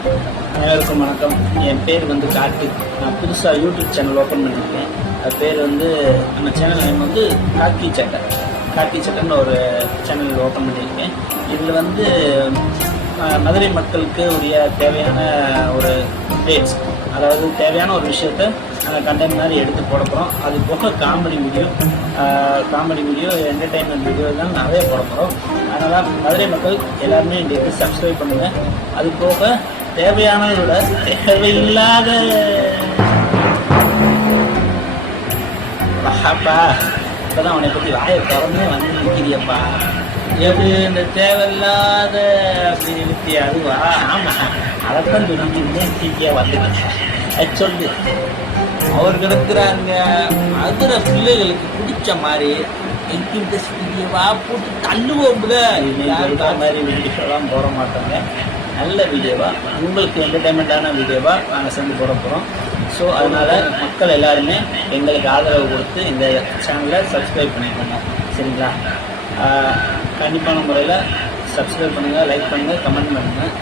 அனைவருக்கும் வணக்கம். என் பேர் வந்து கார்த்திக். நான் புதுசாக யூடியூப் சேனல் ஓப்பன் பண்ணியிருக்கேன். அது பேர் வந்து நம்ம சேனல் நேம் வந்து கார்த்தி சட்டன்னு ஒரு சேனல் ஓப்பன் பண்ணியிருக்கேன். இதில் வந்து மதுரை மக்களுக்கு உரிய தேவையான ஒரு அப்டேட்ஸ், அதாவது தேவையான ஒரு விஷயத்த நாங்கள் கண்டென்ட் மாதிரி எடுத்து போட போகிறோம். அது போக காமெடி வீடியோ என்டர்டெயின்மெண்ட் வீடியோ தான் நிறைய போட போகிறோம். அதனால் மதுரை மக்கள் எல்லாருமே இன்றைக்கு சப்ஸ்கிரைப் பண்ணுங்கள். அது போக தேவையானதோட தேவையில்லாத வாப்பா இப்போதான் அவனை பற்றி வாயை திறமே வந்து நிற்கிறியப்பா. எப்படி இந்த தேவையில்லாத அப்படின்னு வித்தியா அதுவா? ஆமாம், அதைத்தான் சொல்லிட்டு தீக்கியா வந்துட்டேன். சொல்லு. அவர் கிடக்குறாங்க மதுரை பிள்ளைகளுக்கு பிடிச்ச மாதிரி இந்த வீடியோவா போட்டு தள்ளுவோம்ல. மாதிரி வீடியோலாம் போட மாட்டாங்க. நல்ல வீடியோவாக உங்களுக்கு என்டர்டைன்மெண்ட்டான வீடியோவாக நாங்கள் செஞ்சு போட போகிறோம். ஸோ அதனால் மக்கள் எல்லாருமே எங்களுக்கு ஆதரவு கொடுத்து இந்த சேனலை சப்ஸ்கிரைப் பண்ணிக்கோங்க. சரிங்களா? கண்டிப்பான முறையில் சப்ஸ்கிரைப் பண்ணுங்கள், லைக் பண்ணுங்கள், கமெண்ட் பண்ணுங்கள்.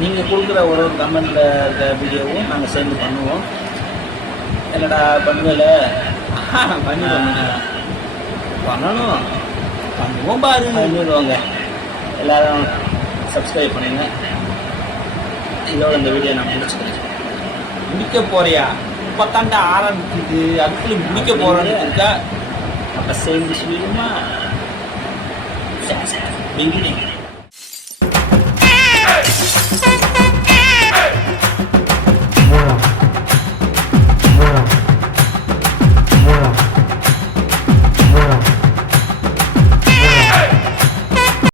நீங்கள் கொடுக்குற ஒரு கமெண்ட்டில் இருக்க வீடியோவும் நாங்கள் சேர்ந்து பண்ணுவோம். என்னடா பண்ணுவல பண்ணணும் பண்ணுவோம் பாரு பண்ணிடுவோங்க. எல்லோரும் சப்ஸ்கிரைப் பண்ணுங்கள். இதோட இந்த வீடியோ நான் முடிக்க போறியா? இப்போ தாண்டா ஆரம்பிக்குது, அதுக்குள்ள முடிக்க போறேன்னு இருக்கா. அப்போ சேர்ந்து சொல்லிடுமா?